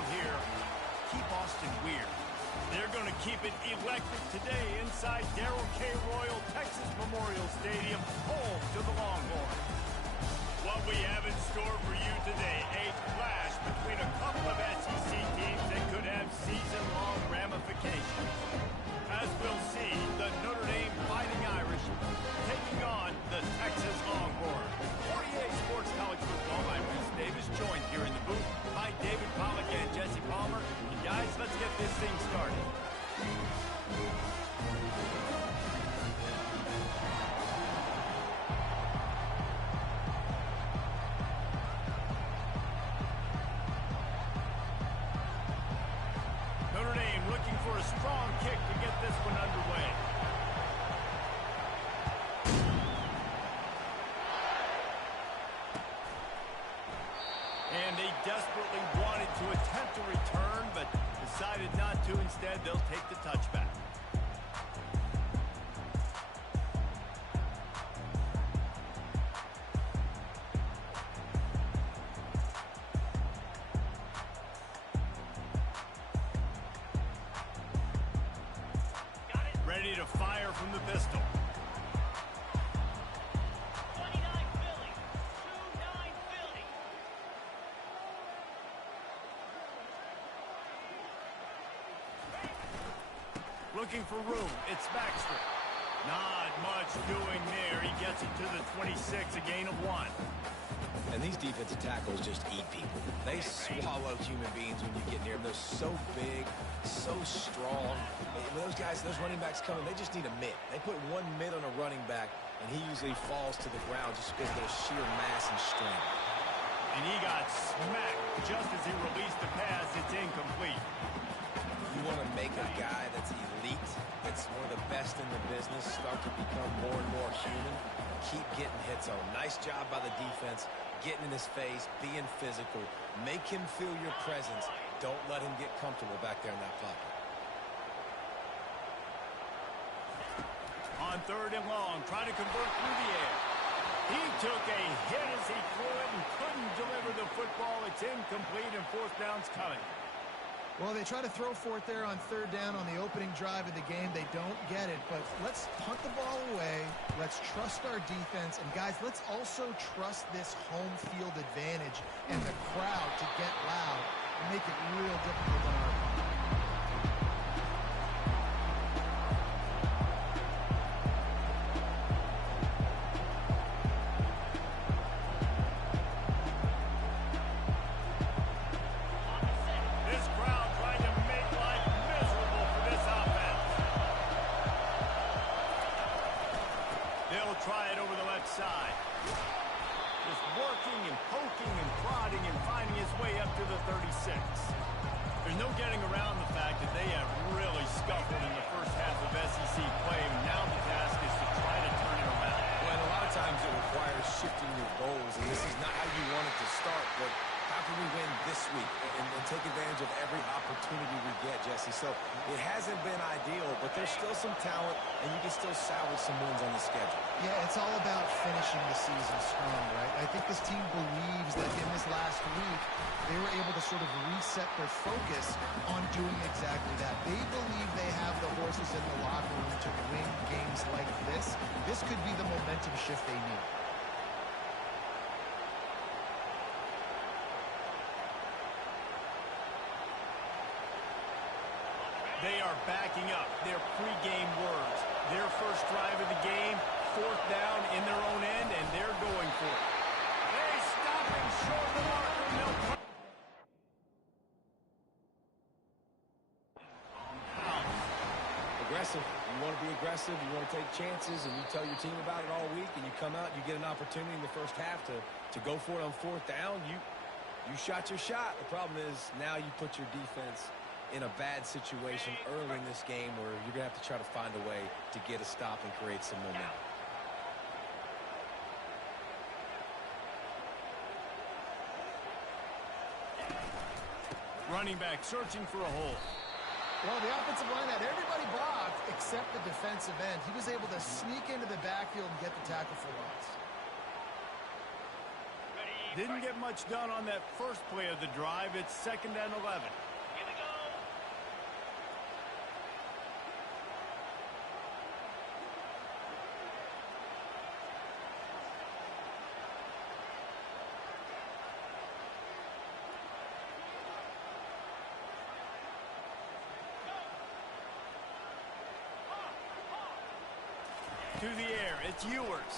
around here. Keep Austin weird. They're going to keep it electric today inside Darrell K. Royal Texas Memorial Stadium, home to the Longhorns. What we have in store for you today, a clash between a couple of SEC teams that could have season-long ramifications. As we'll see, the Notre Dame Fighting Irish taking on the Texas Longhorns. 48 Sports College Football by Reese Davis, joined here in the booth by David Pollack and Jesse Palmer. And guys, let's get this thing started. Notre Dame looking for a strong kick to get this one underway. And they desperately wanted to attempt a return, but decided not to. Instead, they'll take the touchback. Ready to fire from the pistol. 29 Philly. 2-9 Philly. Looking for room. It's Baxter. Not much doing there. He gets it to the 26, a gain of 1. And these defensive tackles just eat people. They swallow human beings when you get near them. They're so big, so strong. When those guys, those running backs come in, they just need a mitt. They put one mitt on a running back, and he usually falls to the ground just because of their sheer mass and strength. And he got smacked just as he released the pass. It's incomplete. You want to make a guy that's elite, that's one of the best in the business, start to become more and more human. Keep getting hits on him. Nice job by the defense, getting in his face, being physical. Make him feel your presence. Don't let him get comfortable back there in that pocket. On 3rd and long, trying to convert through the air. He took a hit as he could and couldn't deliver the football. It's incomplete, and 4th down's coming. Well, they try to throw for it there on 3rd down on the opening drive of the game. They don't get it, but let's punt the ball away. Let's trust our defense. And, guys, let's also trust this home field advantage and the crowd to get loud and make it real difficult on our part. Try it over the left side. Just working and poking and prodding and finding his way up to the 36. There's no getting around the fact that they have really scuffled in the first half of SEC play. Now the task is to try to turn it around. Well, and a lot of times it requires shifting your goals, and this is not how you want it to start, but how can we win this week and take advantage of every opportunity we get, Jesse? So it hasn't been ideal, but there's still some talent, and you can still salvage some wins on the schedule. Yeah, it's all about finishing the season strong, right? I think this team believes that in this last week, they were able to sort of reset their focus on doing exactly that. They believe they have the horses in the locker room to win games like this. This could be the momentum shift they need. They are backing up their pregame words. Their first drive of the game, 4th down in their own end, and they're going for it. They stop him short of the marker. Aggressive. You want to be aggressive. You want to take chances, and you tell your team about it all week, and you come out, you get an opportunity in the first half to go for it on 4th down. You shot your shot. The problem is now you put your defense in a bad situation early in this game where you're going to have to try to find a way to get a stop and create some momentum. Running back searching for a hole. Well, the offensive line had everybody blocked except the defensive end. He was able to sneak into the backfield and get the tackle for loss. Ready, Didn't get much done on that first play of the drive. It's 2nd and 11. Here we go. To the air, it's Ewers.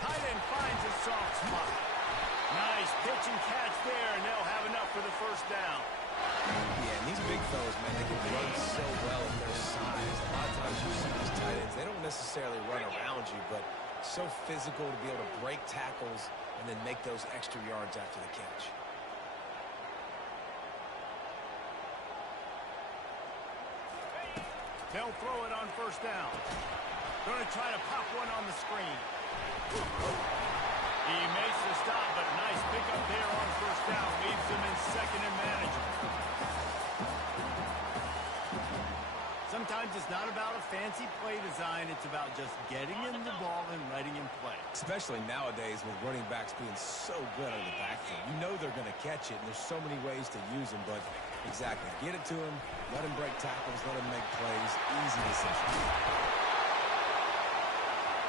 Tight end finds a soft spot. Nice pitch and catch there, and they'll have enough for the first down. Yeah, and these big fellas, man, they can run so well at their size. A lot of times you see these tight ends, they don't necessarily run around you, but so physical to be able to break tackles and then make those extra yards after the catch. They'll throw it on first down. Going to try to pop one on the screen. He makes the stop, but nice pickup there on first down. Leaves them in 2nd and manageable. Sometimes it's not about a fancy play design. It's about just getting him the ball and letting him play. Especially nowadays with running backs being so good out of the backfield. You know they're going to catch it, and there's so many ways to use them, but exactly. Get it to him, let him break tackles, let him make plays. Easy decision.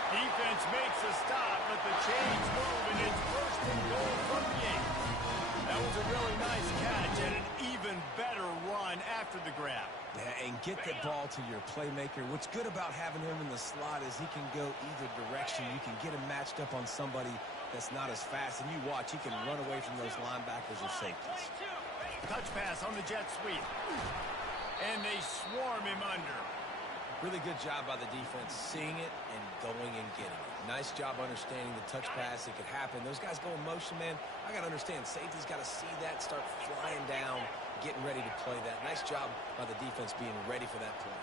Defense makes a stop, but the chains move, and it's 1st and goal from the 8. That was a really nice catch and an even better run after the grab. Yeah, and get the ball to your playmaker. What's good about having him in the slot is he can go either direction. You can get him matched up on somebody that's not as fast, and you watch, he can run away from those linebackers or safeties. Touch pass on the jet sweep. And they swarm him under. Really good job by the defense seeing it and going and getting it. Nice job understanding the touch pass. It could happen. Those guys go in motion, man. I got to understand. Safety's got to see that, start flying down, getting ready to play that. Nice job by the defense being ready for that play.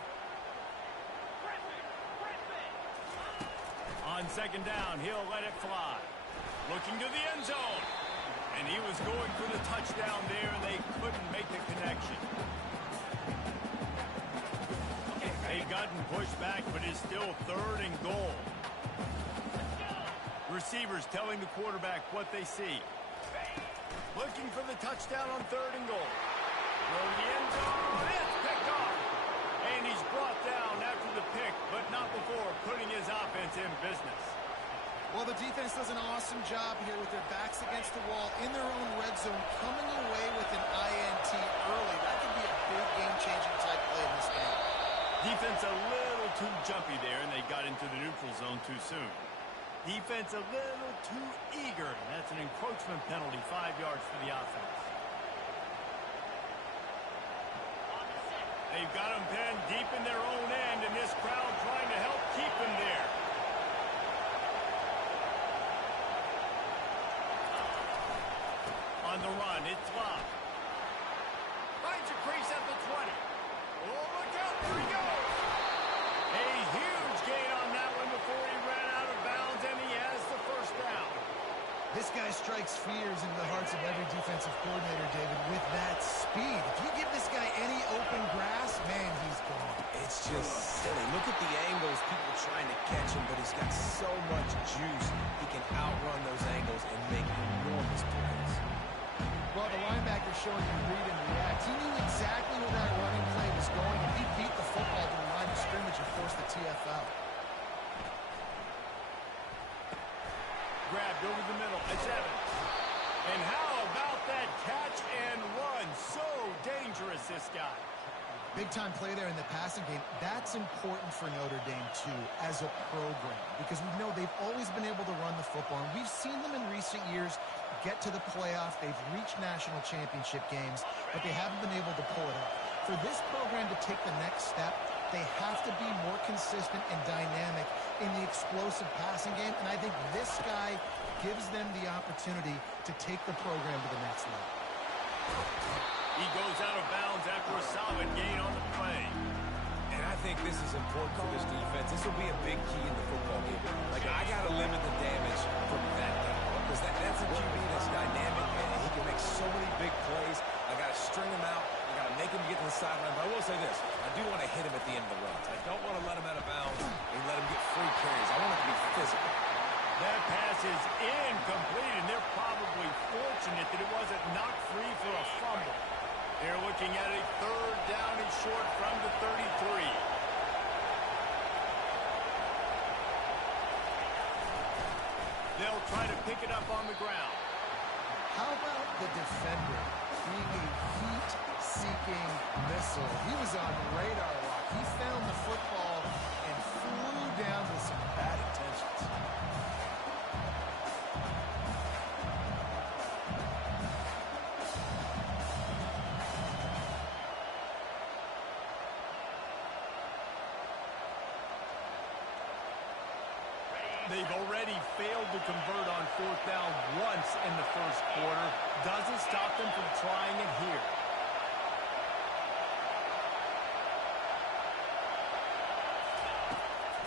On 2nd down, he'll let it fly. Looking to the end zone. And he was going for the touchdown there, and they couldn't make the connection. They've gotten pushed back, but it's still 3rd and goal. Receivers telling the quarterback what they see. Looking for the touchdown on 3rd and goal. Throw the end zone. It's picked off. And he's brought down after the pick, but not before putting his offense in business. Well, the defense does an awesome job here with their backs against the wall in their own red zone, coming away with an INT early. That could be a big game-changing type play in this game. Defense a little too jumpy there, and they got into the neutral zone too soon. Defense a little too eager, and that's an encroachment penalty, 5 yards for the offense. They've got him pinned deep in their own end, and this crowd trying to help keep him there. On the run, it's locked. Finds a crease at the 20. Oh, look out, there he goes. A huge gain on that one before he ran out of bounds, and he has the first down. This guy strikes fears into the hearts of every defensive coordinator, David, with that speed. If you give this guy any open grass, man, he's gone. It's just silly. Look at the angles, people trying to catch him, but he's got so much juice. He can outrun those angles and make enormous plays. Well, the linebacker showing you read and react. He knew exactly where that running play was going, and he beat the football to the line of scrimmage and forced the TFL. Grabbed over the middle. It's Evans. And how about that catch and run? So dangerous, this guy. Big-time play there in the passing game. That's important for Notre Dame, too, as a program, because we know they've always been able to run the football, and we've seen them in recent years get to the playoff. They've reached national championship games, but they haven't been able to pull it off. For this program to take the next step, they have to be more consistent and dynamic in the explosive passing game, and I think this guy gives them the opportunity to take the program to the next level. He goes out of bounds after a solid gain on the play. And I think this is important for this defense. This will be a big key in the football game. Like, I got to limit the damage from that guy, because that's a QB that's dynamic, and he can make so many big plays. I got to string him out. I got to make him get to the sideline. But I will say this. I do want to hit him at the end of the runs. I don't want to let him out of bounds and let him get free carries. I want him to be physical. That pass is incomplete, and they're probably fortunate that it wasn't knocked free for a fumble. They're looking at a third down and short from the 33. They'll try to pick it up on the ground. How about the defender being a heat-seeking missile? He was on radar lock. He found the football and flew down with some bad intentions. They've already failed to convert on fourth down once in the first quarter. Doesn't stop them from trying it here.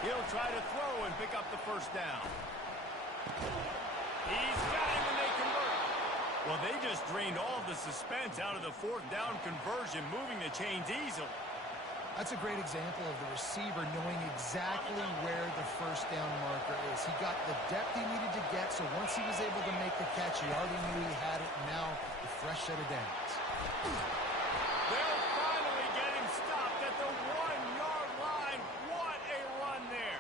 He'll try to throw and pick up the first down. He's got him and they convert. Well, they just drained all of the suspense out of the fourth down conversion, moving the chains easily. That's a great example of the receiver knowing exactly where the first down marker is. He got the depth he needed to get, so once he was able to make the catch, he already knew he had it. Now, a fresh set of downs. They'll finally get him stopped at the 1-yard line. What a run there.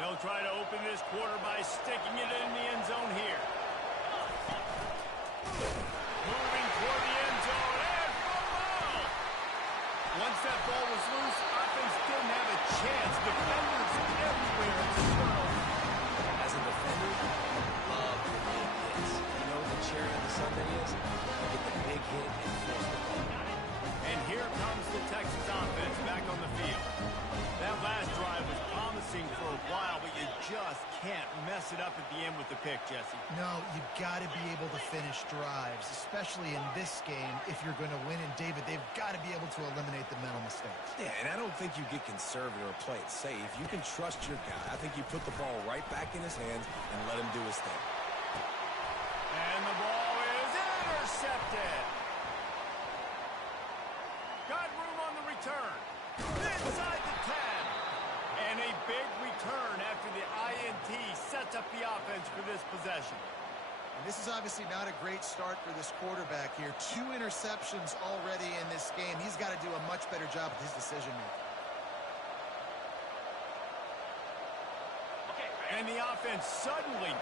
They'll try to open this quarter by sticking it in the end zone here. Moving toward the end zone, and fumble! Once that ball was loose, offense didn't have a chance. Defenders everywhere at the turnover. As a defender, you love the big hits. You know what the cherry on the sundae is? You get the big hit and force the ball. And here comes the Texas offense back on the field. That last drive was promising for a while, but you just can't mess it up at the end with the pick, Jesse. No, you've got to be able to finish drives, especially in this game if you're going to win. And, David, they've got to be able to eliminate the mental mistakes. Yeah, and I don't think you get conservative or play it safe. You can trust your guy. I think you put the ball right back in his hands and let him do his thing. And the ball is intercepted. Got room on the return. Inside the 10. And a big return after the INT sets up the offense for this possession. And this is obviously not a great start for this quarterback here. 2 interceptions already in this game. He's got to do a much better job with his decision-making. And the offense suddenly